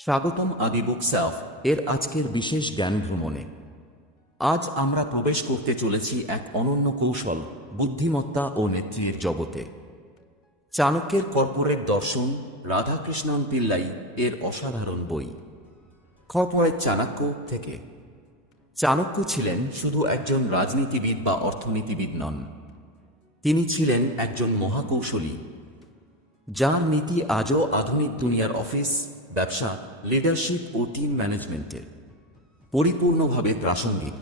স্বাগতম আদি বুক সেলফ এর আজকের বিশেষ জ্ঞান ভ্রমণে। আজ আমরা প্রবেশ করতে চলেছি এক অনন্য কৌশল, বুদ্ধিমত্তা ও নেতৃত্বের জগতে। চাণক্যের কর্পোরেট দর্শন, রাধাকৃষ্ণন পিল্লাই এর অসাধারণ বই কর্পোরেট চাণক্য থেকে। চাণক্য ছিলেন শুধু একজন রাজনীতিবিদ বা অর্থনীতিবিদ নন, তিনি ছিলেন একজন মহাকৌশলী, যার নীতি আজও আধুনিক দুনিয়ার অফিস, ব্যবসা, লিডারশিপ ও টিম ম্যানেজমেন্টের পরিপূর্ণভাবে প্রাসঙ্গিক।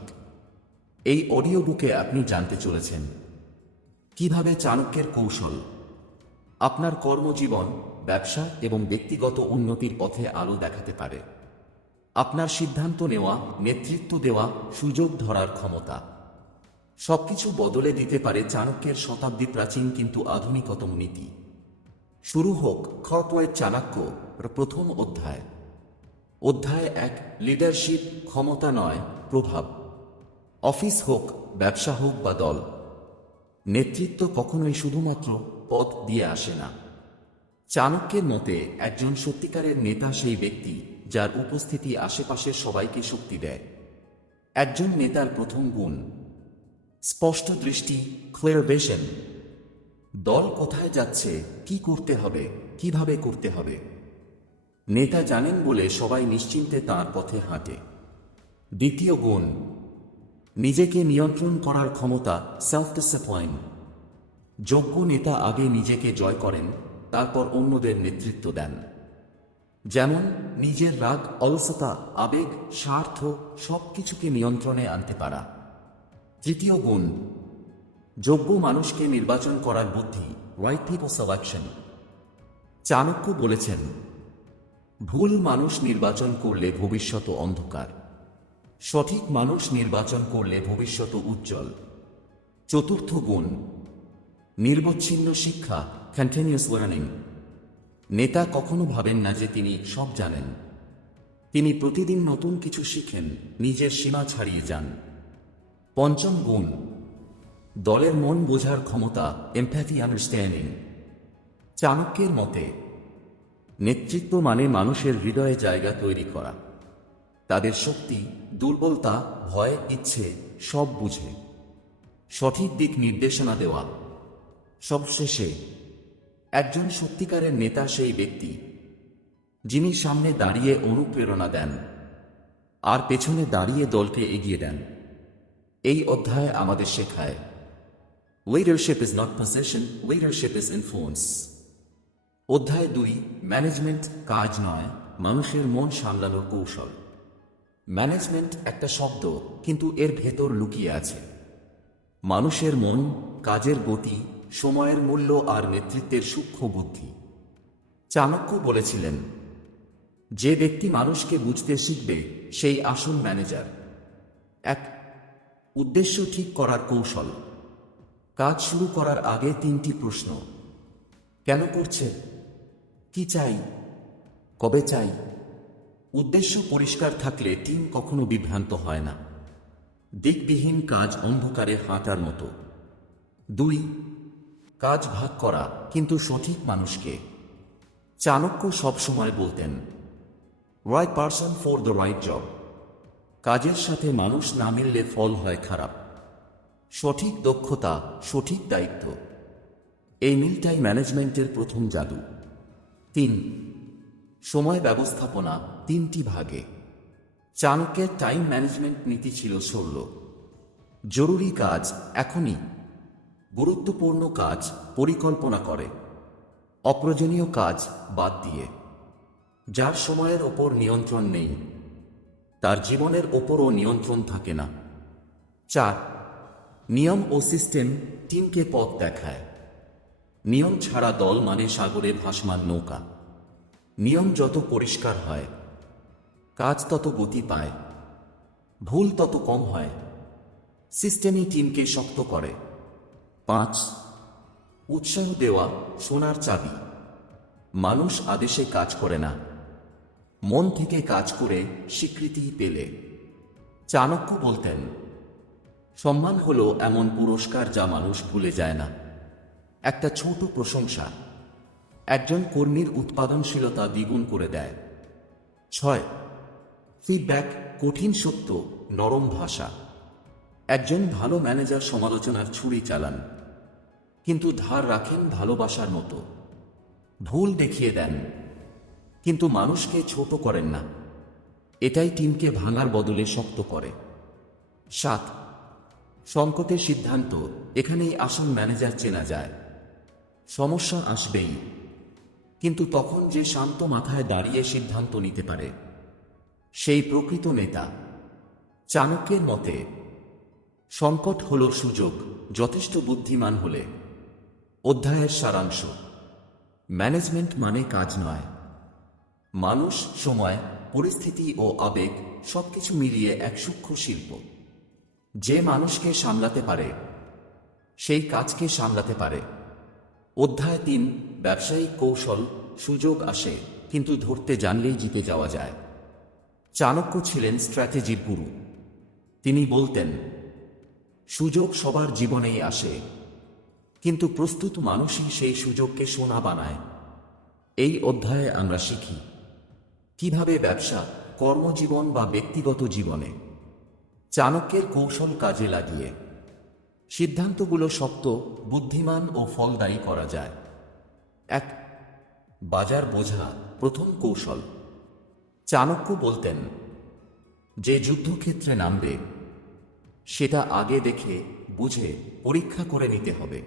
এই অডিও বুকে আপনি জানতে চলেছেন কিভাবে চাণক্যের কৌশল আপনার কর্মজীবন, ব্যবসা এবং ব্যক্তিগত উন্নতির পথে আলো দেখাতে পারে। আপনার সিদ্ধান্ত নেওয়া, নেতৃত্ব দেওয়া, সুযোগ ধরার ক্ষমতা সবকিছু বদলে দিতে পারে চাণক্যের শতাব্দী প্রাচীন কিন্তু আধুনিকতম নীতি। শুরু হোক কর্পোরেট চাণক্য প্রথম অধ্যায়। অধ্যায় 1, লিডারশিপ, ক্ষমতা নয় প্রভাব। অফিস হোক, ব্যবসা হোক বা দল, নেতৃত্ব কখনোই শুধুমাত্র পদ দিয়ে আসে না। চাণক্যের মতে একজন সত্যিকারের নেতা সেই ব্যক্তি যার উপস্থিতি আশেপাশের সবাইকে শক্তি দেয়। একজন নেতার প্রথম গুণ স্পষ্ট দৃষ্টি, ক্লিয়ার ভিশন। দল কোথায় যাচ্ছে, কি করতে হবে, কিভাবে করতে হবে, নেতা জানেন বলে সবাই নিশ্চিন্তে তাঁর পথে হাঁটে। দ্বিতীয় গুণ নিজেকে নিয়ন্ত্রণ করার ক্ষমতা, সেলফ ডিসিপ্লিন। যোগ্য নেতা আগে নিজেকে জয় করেন, তারপর অন্যদের নেতৃত্ব দেন। যেমন নিজের রাগ, অলসতা, আবেগ, স্বার্থ সবকিছুকে নিয়ন্ত্রণে আনতে পারা। তৃতীয় গুণ যোগ্য মানুষকে নির্বাচন করার বুদ্ধি, রাইট পিপল সিলেকশন। চাণক্য বলেছেন, ভুল মানুষ নির্বাচন করলে ভবিষ্যৎ অন্ধকার, সঠিক মানুষ নির্বাচন করলে ভবিষ্যৎ উজ্জ্বল। চতুর্থ গুণ নিরবচ্ছিন্ন শিক্ষা, কন্টিনিউয়াস লার্নিং। নেতা কখনো ভাবেন না যে তিনি সব জানেন, তিনি প্রতিদিন নতুন কিছু শিখেন, নিজের সীমা ছাড়িয়ে যান। পঞ্চম গুণ দলের মন বোঝার ক্ষমতা, এমপ্যাথি, আন্ডারস্ট্যান্ডিং। চাণক্যের মতে নেতৃত্ব মানে মানুষের হৃদয়ে জায়গা তৈরি করা, তাদের শক্তি, দুর্বলতা, ভয়, ইচ্ছে সব বুঝে সঠিক দিক নির্দেশনা দেওয়া। সবশেষে একজন সত্যিকারের নেতা সেই ব্যক্তি যিনি সামনে দাঁড়িয়ে অনুপ্রেরণা দেন আর পেছনে দাঁড়িয়ে দলকে এগিয়ে দেন। এই অধ্যায় আমাদের শেখায় leadership is not position, leadership is influence. অধ্যায় 2, ম্যানেজমেন্ট কাজ নয়, মানুষের মন সামলানোর কৌশল। ম্যানেজমেন্ট একটা শব্দ, কিন্তু এর ভেতর লুকিয়ে আছে মানুষের মন, কাজের গতি, সময়ের মূল্য আর নেতৃত্বের সূক্ষ্ম বুদ্ধি। চাণক্য বলেছিলেন, যে ব্যক্তি মানুষকে বুঝতে শিখবে সেই আসল ম্যানেজার। 1, উদ্দেশ্য ঠিক করার কৌশল। কাজ শুরু করার আগে 3টি প্রশ্ন: কেন করছে, কি চাই, কবে চাই। উদ্দেশ্য পরিষ্কার থাকলে টিম কখনো বিভ্রান্ত হয় না। দিকবিহীন কাজ অন্ধকারে হাঁটার মতো। 2, কাজ ভাগ করা, কিন্তু সঠিক মানুষকে। চাণক্য সবসময় বলতেন, right person for the right job. কাজের সাথে মানুষ না মিললে ফল হয় খারাপ। সঠিক দক্ষতা, সঠিক দায়িত্ব, এই মিলটাই ম্যানেজমেন্টের প্রথম জাদু। 3, সময় ব্যবস্থাপনা 3টি ভাগে। চাণক্যের টাইম ম্যানেজমেন্ট নীতি ছিল সরল: জরুরি কাজ এখনই, গুরুত্বপূর্ণ কাজ পরিকল্পনা করে, অপ্রয়োজনীয় কাজ বাদ দিয়ে। যার সময়ের ওপর নিয়ন্ত্রণ নেই, তার জীবনের ওপরও নিয়ন্ত্রণ থাকে না। 4, নিয়ম ও সিস্টেম টিমকে পথ দেখায়। নিয়ম ছাড়া দল মানে সাগরে ভাসমান নৌকা। নিয়ম যত পরিষ্কার হয়, কাজ তত গতি পায়, ভুল তত কম হয়। সিস্টেমই টিমকে শক্ত করে। 5, উৎসাহ দেওয়া সোনার চাবি। মানুষ আদেশে কাজ করে না, মন থেকে কাজ করে স্বীকৃতি পেলে। চাণক্য বলতেন, সম্মান হলো এমন পুরস্কার যা মানুষ ভুলে যায় না। একটা ছোট প্রশংসা একজন কর্মীর উৎপাদনশীলতা দ্বিগুণ করে দেয়। 6. ফিডব্যাক, কঠিন সত্য, নরম ভাষা। একজন ভালো ম্যানেজার সমালোচনার ছুরি চালান, কিন্তু ধার রাখেন ভালোবাসার মতো। ভুল দেখিয়ে দেন, কিন্তু মানুষকে ছোট করেন না। এটাই টিমকে ভাঙার বদলে শক্ত করে। 7. সংকটের সিদ্ধান্ত, এখানেই আসল ম্যানেজার চেনা যায়। সমস্যা আসবেই, কিন্তু তখন যে শান্ত মাথায় দাঁড়িয়ে সিদ্ধান্ত নিতে পারে, সেই প্রকৃত নেতা। চাণক্যের মতে সংকট হল সুযোগ, যথেষ্ট বুদ্ধিমান হলে। অধ্যায়ের সারাংশ, ম্যানেজমেন্ট মানে কাজ নয়, মানুষ, সময়, পরিস্থিতি ও আবেগ সবকিছু মিলিয়ে এক সূক্ষ্ম শিল্প। যে মানুষকে সামলাতে পারে, সেই কাজকে সামলাতে পারে। অধ্যায় 3, ব্যবসায়িক কৌশল। সুযোগ আসে, কিন্তু ধরতে জানলেই জিতে যাওয়া যায়। চাণক্য ছিলেন স্ট্র্যাটেজির গুরু। তিনি বলতেন, সুযোগ সবার জীবনেই আসে, কিন্তু প্রস্তুত মানুষই সেই সুযোগকে সোনা বানায়। এই অধ্যায়ে আমরা শিখি কিভাবে ব্যবসা, কর্মজীবন বা ব্যক্তিগত জীবনে চাণক্যের কৌশল কাজে লাগিয়ে সিদ্ধান্তগুলো শক্ত, বুদ্ধিমান ও ফলদায়ী করা যায়। 1. বাজার বোঝা, প্রথম কৌশল। চাণক্য বলতেন, যে যুদ্ধক্ষেত্রে নামবে সেটা আগে দেখে বুঝে পরীক্ষা করে নিতে হবে।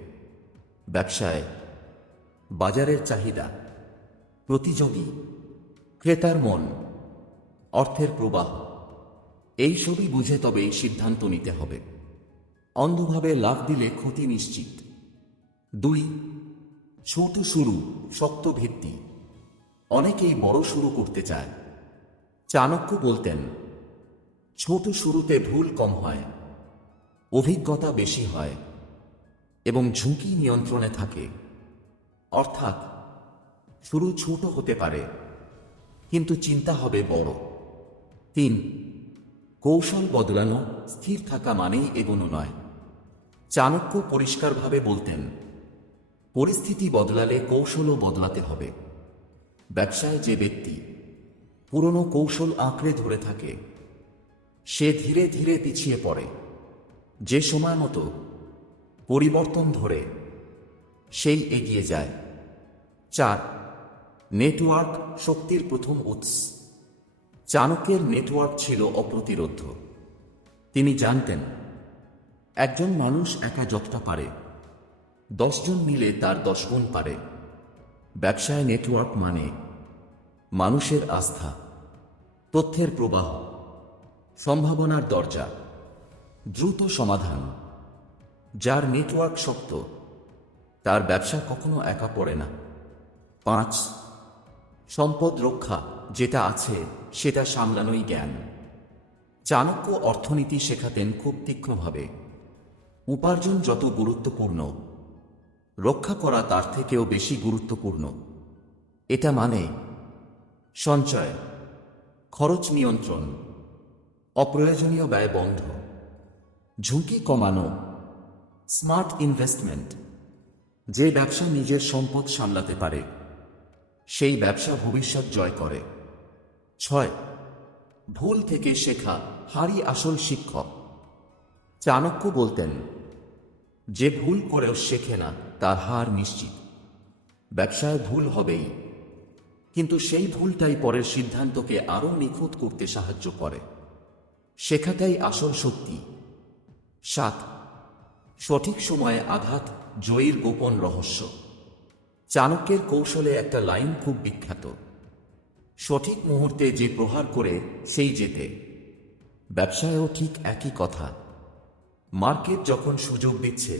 ব্যবসায় বাজারের চাহিদা, প্রতিযোগী, ক্রেতার মন, অর্থের প্রবাহ, এই সবই বুঝে তবেই সিদ্ধান্ত নিতে হবে। অন্ধভাবে লাভ দিলে ক্ষতি নিশ্চিত। 2. ছোট শুরু, শক্ত ভিত্তি। অনেকেই বড় শুরু করতে চায়। চাণক্য বলতেন, ছোট শুরুতে ভুল কম হয়, অভিজ্ঞতা বেশি হয় এবং ঝুঁকি নিয়ন্ত্রণে থাকে। অর্থাৎ শুরু ছোট হতে পারে, কিন্তু চিন্তা হবে বড়। 3. কৌশল বদলানো, স্থির থাকা মানেই এগোনো নয়। চাণক্য পরিষ্কারভাবে বলতেন, পরিস্থিতি বদলালে কৌশলও বদলাতে হবে। ব্যবসায় যে ব্যক্তি পুরনো কৌশল আঁকড়ে ধরে থাকে, সে ধীরে ধীরে পিছিয়ে পড়ে। যে সময় মতো পরিবর্তন ধরে, সেই এগিয়ে যায়। 4. নেটওয়ার্ক, শক্তির প্রথম উৎস। চাণক্যের নেটওয়ার্ক ছিল অপ্রতিরোধ্য। তিনি জানতেন, একজন মানুষ একা যতটা পারে, 10 জন মিলে তার 10 গুণ পারে। ব্যবসায় নেটওয়ার্ক মানে মানুষের আস্থা, তথ্যের প্রবাহ, সম্ভাবনার দরজা, দ্রুত সমাধান। যার নেটওয়ার্ক শক্ত, তার ব্যবসা কখনো একা পড়ে না। 5. সম্পদ রক্ষা, যেটা আছে সেটা সামলানোই জ্ঞান। চাণক্য অর্থনীতি শেখাতেন খুব তীক্ষ্ণভাবে। উপার্জন যত গুরুত্বপূর্ণ, রক্ষা করা তার থেকেও বেশি গুরুত্বপূর্ণ। এটা মানে সঞ্চয়, খরচ নিয়ন্ত্রণ, অপ্রয়োজনীয় ব্যয় বন্ধ, ঝুঁকি কমানো, স্মার্ট ইনভেস্টমেন্ট। যে ব্যবসা নিজের সম্পদ সামলাতে পারে, সেই ব্যবসা ভবিষ্যৎ জয় করে। 6. ভুল থেকে শেখা, হারই আসল শিক্ষক। চাণক্য বলতেন, যে ভুল করেও শেখে না, তার হার নিশ্চিত। ব্যবসায় ভুল হবেই, কিন্তু সেই ভুলটাই পরের সিদ্ধান্তকে আরও নিখুঁত করতে সাহায্য করে। শেখাটাই আসল শক্তি। 7. সঠিক সময়ে আঘাত, জয়ীর গোপন রহস্য। চাণক্যের কৌশলে একটা লাইন খুব বিখ্যাত, সঠিক মুহূর্তে যে প্রহার করে সেই জেতে। ব্যবসায়ও ঠিক একই কথা। মার্কেট যখন সুযোগ দিচ্ছে,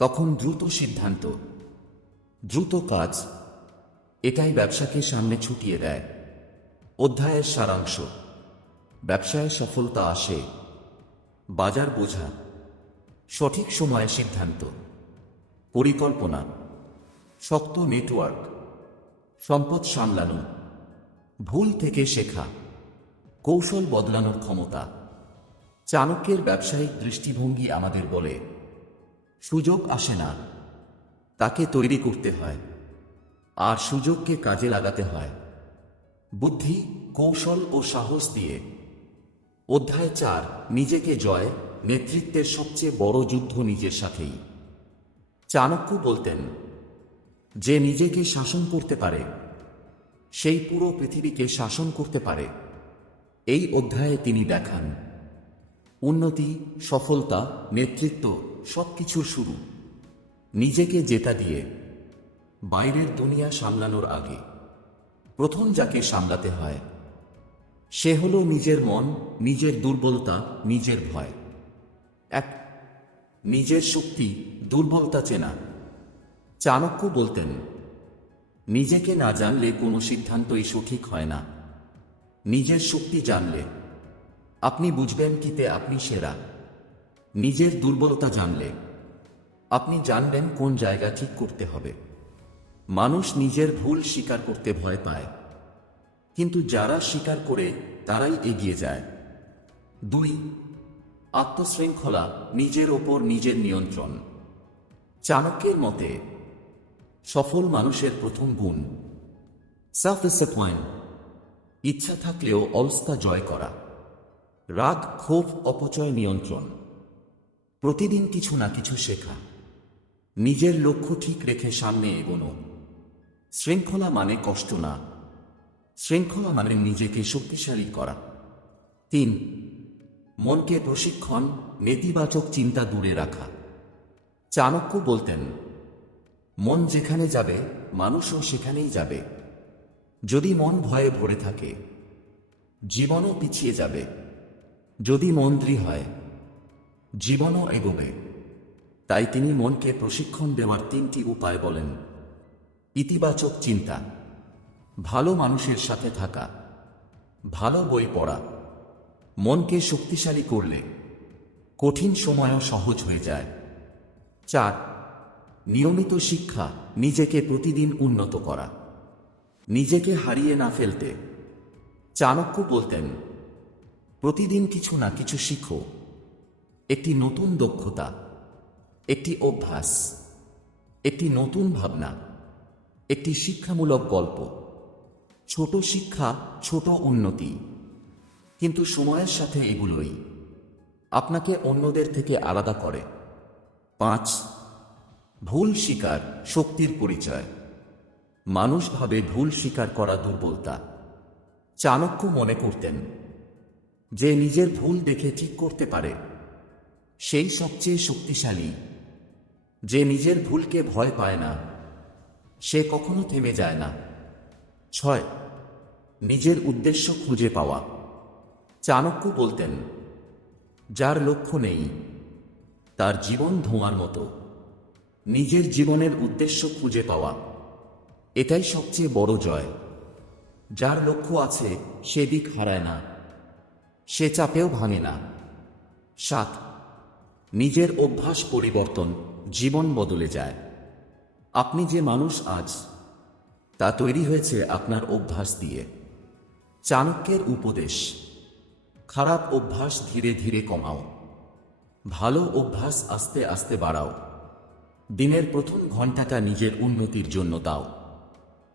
তখন দ্রুত সিদ্ধান্ত, দ্রুত কাজ, এটাই ব্যবসাকে সামনে ছুটিয়ে দেয়। অধ্যায়ের সারাংশ, ব্যবসায় সফলতা আসে বাজার বোঝা, সঠিক সময়ে সিদ্ধান্ত, পরিকল্পনা, শক্ত নেটওয়ার্ক, সম্পদ সামলানো, ভুল থেকে শেখা, কৌশল বদলানোর ক্ষমতা। চাণক্যের ব্যবসায়িক দৃষ্টিভঙ্গি আমাদের বলে, সুযোগ আসে না, তাকে তৈরি করতে হয়, আর সুযোগকে কাজে লাগাতে হয়। বুদ্ধি, কৌশল ও সাহস দিয়ে। অধ্যায় 4, নিজেকে জয়। নেতৃত্বের সবচেয়ে বড় যুদ্ধ নিজের সাথেই। চাণক্য বলতেন, যে নিজেকে শাসন করতে পারে সেই পুরো পৃথিবীকে শাসন করতে পারে। এই অধ্যায়ে তিনি দেখান উন্নতি, সফলতা, নেতৃত্ব সবকিছুর শুরু নিজেকে জেতা দিয়ে। বাইরের দুনিয়া সামলানোর আগে প্রথম যাকে সামলাতে হয় সে হলো নিজের মন, নিজের দুর্বলতা, নিজের ভয়। এক, নিজের শক্তি, দুর্বলতা চেনা। চাণক্য বলতেন, নিজেকে না জানলে কোনো সিদ্ধান্তই সঠিক হয় না। নিজের শক্তি জানলে আপনি বুঝবেন কিতে আপনি সেরা। নিজের দুর্বলতা জানলে আপনি জানবেন কোন জায়গা ঠিক করতে হবে। মানুষ নিজের ভুল স্বীকার করতে ভয় পায়, কিন্তু যারা স্বীকার করে তারাই এগিয়ে যায়। 2, আত্মশৃঙ্খলা, নিজের ওপর নিজের নিয়ন্ত্রণ। চাণক্যের মতে সফল মানুষের প্রথম গুণ সেলফ ডিসিপ্লিন। ইচ্ছা থাকলেও অলসতা জয় করা। রাগ, ক্ষোভ, অপচয় নিয়ন্ত্রণ। প্রতিদিন কিছু না কিছু শেখা। নিজের লক্ষ্য ঠিক রেখে সামনে এগোনো। শৃঙ্খলা মানে কষ্ট না, শৃঙ্খলা মানে নিজেকে শক্তিশালী করা। 3, মনকে প্রশিক্ষণ, নেতিবাচক চিন্তা দূরে রাখা। চাণক্য বলতেন, মন যেখানে যাবে মানুষও সেখানেই যাবে। যদি মন ভয়ে ভরে থাকে জীবনও পিছিয়ে যাবে। যদি মন দৃঢ় হয় জীবনও এগোবে। তাই তিনি মনকে প্রশিক্ষণ দেওয়ার 3টি উপায় বলেন। ইতিবাচক চিন্তা, ভালো মানুষের সাথে থাকা, ভালো বই পড়া। মনকে শক্তিশালী করলে কঠিন সময়ও সহজ হয়ে যায়। 4, নিয়মিত শিক্ষা, নিজেকে প্রতিদিন উন্নত করা, নিজেকে হারিয়ে না ফেলতে। চাণক্য বলতেন, প্রতিদিন কিছু না কিছু শিখো। একটি নতুন দক্ষতা, একটি অভ্যাস, একটি নতুন ভাবনা, একটি শিক্ষামূলক গল্প। ছোট শিক্ষা, ছোট উন্নতি, কিন্তু সময়ের সাথে এগুলোই আপনাকে অন্যদের থেকে আলাদা করে। 5, ভুল স্বীকার, শক্তির পরিচয়। মানুষ ভাবে ভুল স্বীকার করা দুর্বলতা। চাণক্য মনে করতেন, যে নিজের ভুল দেখে ঠিক করতে পারে সেই সবচেয়ে শক্তিশালী। যে নিজের ভুলকে ভয় পায় না সে কখনো থেমে যায় না। 6, নিজের উদ্দেশ্য খুঁজে পাওয়া। চাণক্য বলতেন, যার লক্ষ্য নেই তার জীবন ধোঁয়ার মতো। নিজের জীবনের উদ্দেশ্য খুঁজে পাওয়া, এটাই সবচেয়ে বড় জয়। যার লক্ষ্য আছে সে দিক হারায় না, সে চাপেও ভাঙে না। 7, নিজের অভ্যাস পরিবর্তন, জীবন বদলে যায়। আপনি যে মানুষ আজ তা তৈরি হয়েছে আপনার অভ্যাস দিয়ে। চাণক্যের উপদেশ, খারাপ অভ্যাস ধীরে ধীরে কমাও, ভালো অভ্যাস আস্তে আস্তে বাড়াও। দিনের প্রথম ঘন্টাটা নিজের উন্নতির জন্য দাও।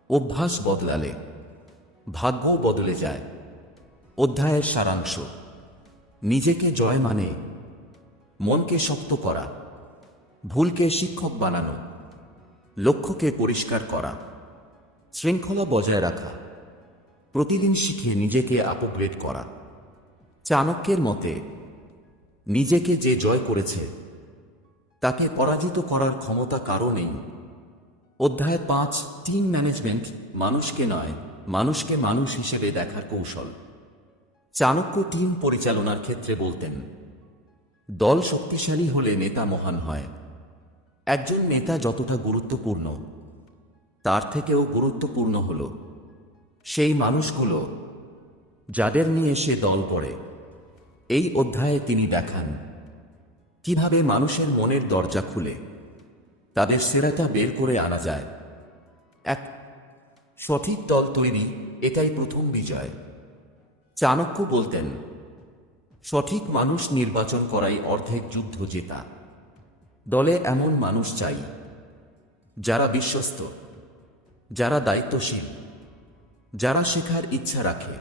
অভ্যাস বদলালে ভাগ্যও বদলে যায়। অধ্যায়ের সারাংশ, নিজেকে জয় মানে মনকে শক্ত করা, ভুলকে শিক্ষক বানানো, লক্ষ্যকে পরিষ্কার করা, শৃঙ্খলা বজায় রাখা, প্রতিদিন শিখে নিজেকে আপগ্রেড করা। চাণক্যের মতে নিজেকে যে জয় করেছে তাকে পরাজিত করার ক্ষমতা কারও নেই। অধ্যায় 5, টিম ম্যানেজমেন্ট, মানুষকে নয় মানুষকে মানুষ হিসেবে দেখার কৌশল। চাণক্য টিম পরিচালনার ক্ষেত্রে বলতেন, দল শক্তিশালী হলে নেতা মহান হয়। একজন নেতা যতটা গুরুত্বপূর্ণ তার থেকেও গুরুত্বপূর্ণ হল সেই মানুষগুলো যাদের নিয়ে সে দল পড়ে। এই অধ্যায়ে তিনি দেখান কিভাবে মানুষের মনের দরজা খুলে তাদের সেরাটা বের করে আনা যায়। 1, সঠিক দল তৈরি, এটাই প্রথম বিজয়। চাণক্য বলতেন, সঠিক মানুষ নির্বাচন করাই অর্ধেক যুদ্ধ জেতা। দলে এমন মানুষ চাই যারা বিশ্বস্ত, যারা দায়িত্বশীল, যারা শেখার ইচ্ছা রাখে।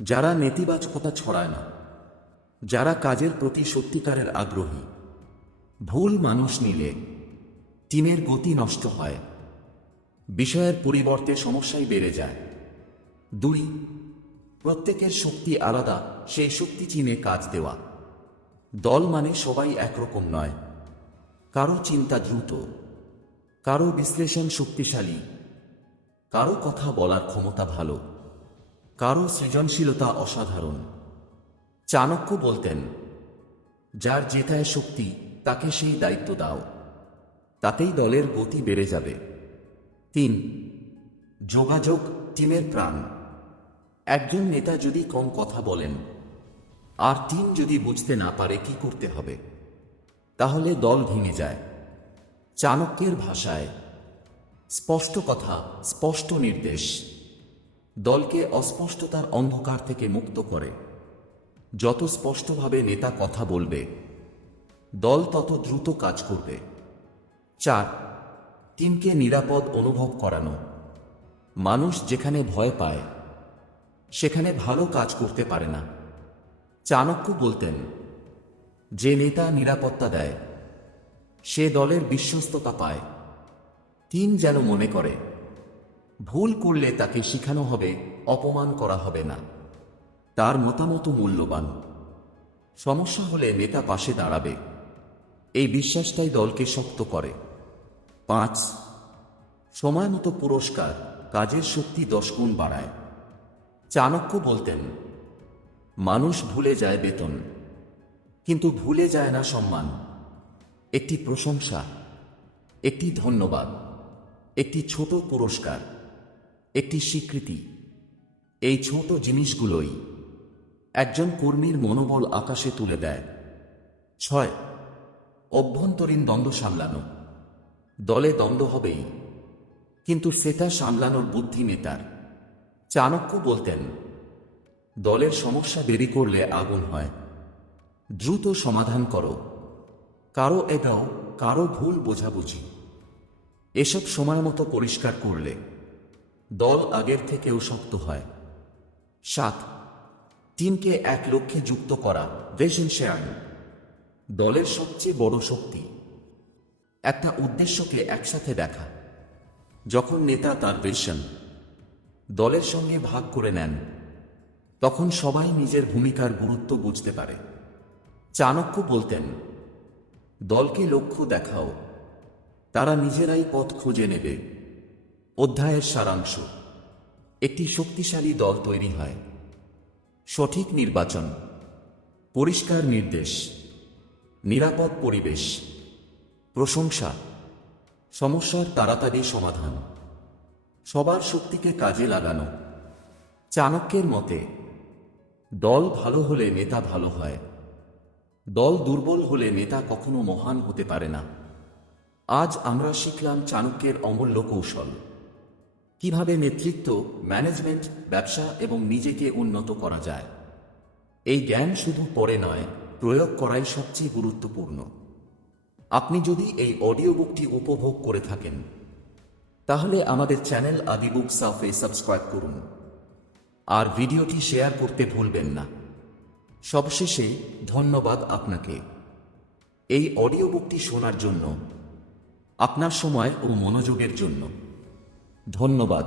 যারা নেতিবাচকতা ছড়ায় না, যারা কাজের প্রতি সত্যিকারের আগ্রহী। ভুল মানুষ নিলে টিমের গতি নষ্ট হয়, বিষয়ের পরিবর্তে সমস্যাই বেড়ে যায়। 2, প্রত্যেকের শক্তি আলাদা, সেই শক্তি চিনে কাজ দেওয়া। দল মানে সবাই একরকম নয়। কারো চিন্তা দ্রুত, কারো বিশ্লেষণ শক্তিশালী, কারো কথা বলার ক্ষমতা ভালো, কারো সৃজনশীলতা অসাধারণ। চাণক্য বলতেন, যার যেটায় শক্তি তাকে সেই দায়িত্ব দাও, তাতেই দলের গতি বেড়ে যাবে। 3, যোগাযোগ টিমের প্রাণ। একজন নেতা যদি কম কথা বলেন আর টিম যদি বুঝতে না পারে কি করতে হবে, তাহলে দল ভেঙে যায়। চাণক্যের ভাষায়, স্পষ্ট কথা, স্পষ্ট নির্দেশ দলকে অস্পষ্টতার অন্ধকার থেকে মুক্ত করে। যত স্পষ্টভাবে নেতা কথা বলবে, দল তত দ্রুত কাজ করবে। 4, টিমকে নিরাপদ অনুভব করানো। মানুষ যেখানে ভয় পায় সেখানে ভালো কাজ করতে পারে না। চাণক্য বলতেন, যে নেতা নিরাপত্তা দেয় সে দলের বিশ্বস্ততা পায়। টিম যেন মনে করে ভুল করলে তাকে শেখানো হবে, অপমান করা হবে না। তার মতামত মূল্যবান, সমস্যা হলে নেতা পাশে দাঁড়াবে, এই বিশ্বাসটাই দলকে শক্ত করে। 5, সময়মতো পুরস্কার কাজের শক্তি 10 গুণ বাড়ায়। চাণক্য বলতেন, মানুষ ভুলে যায় বেতন, কিন্তু ভুলে যায় না সম্মান। একটি প্রশংসা, একটি ধন্যবাদ, একটি ছোট পুরস্কার, একটি স্বীকৃতি, এই ছোট জিনিসগুলোই একজন কর্মীর মনোবল আকাশে তুলে দেয়। 6, অভ্যন্তরীণ দ্বন্দ্ব সামলানো। দলে দ্বন্দ্ব হবেই, কিন্তু সেটা সামলানোর বুদ্ধি নেতার। চাণক্য বলতেন, দলের সমস্যা দেরি করলে আগুন হয়, দ্রুত সমাধান করো। কারো এটাও, কারো ভুল বোঝাবুঝি, এসব সময় মতো পরিষ্কার করলে দল আগের থেকেও শক্ত হয়। 7, টিমকে এক লক্ষ্যে যুক্ত করা, ভিশন শেয়ারিং। দলের সবচেয়ে বড় শক্তি একটা উদ্দেশ্যকে একসাথে দেখা। যখন নেতা তার ভিশন দলের সঙ্গে ভাগ করে নেন, তখন সবাই নিজের ভূমিকার গুরুত্ব বুঝতে পারে। চাণক্য বলতেন, দলকে লক্ষ্য দেখাও, তারা নিজেরাই পথ খুঁজে নেবে। অধ্যায়ের সারাংশ, একটি শক্তিশালী দল তৈরি হয় সঠিক নির্বাচন, পরিষ্কার নির্দেশ, নিরাপদ পরিবেশ, প্রশংসা, সমস্যার তাড়াতাড়ি সমাধান, সবার শক্তিকে কাজে লাগানো। চাণক্যের মতে, দল ভালো হলে নেতা ভালো হয়, দল দুর্বল হলে নেতা কখনো মহান হতে পারে না। আজ আমরা শিখলাম চাণক্যের অমূল্য কৌশল, কিভাবে নেতৃত্ব, ম্যানেজমেন্ট, ব্যবসা এবং নিজেকে উন্নত করা যায়। এই জ্ঞান শুধু পড়ে নয়, প্রয়োগ করাই সবচেয়ে গুরুত্বপূর্ণ। আপনি যদি এই অডিও বুকটি উপভোগ করে থাকেন, তাহলে আমাদের চ্যানেল আদি বুকস অফে সাবস্ক্রাইব করুন আর ভিডিওটি শেয়ার করতে ভুলবেন না। সবশেষে ধন্যবাদ আপনাকে এই অডিও বুকটি শোনার জন্য, আপনার সময় ও মনোযোগের জন্য। ধন্যবাদ।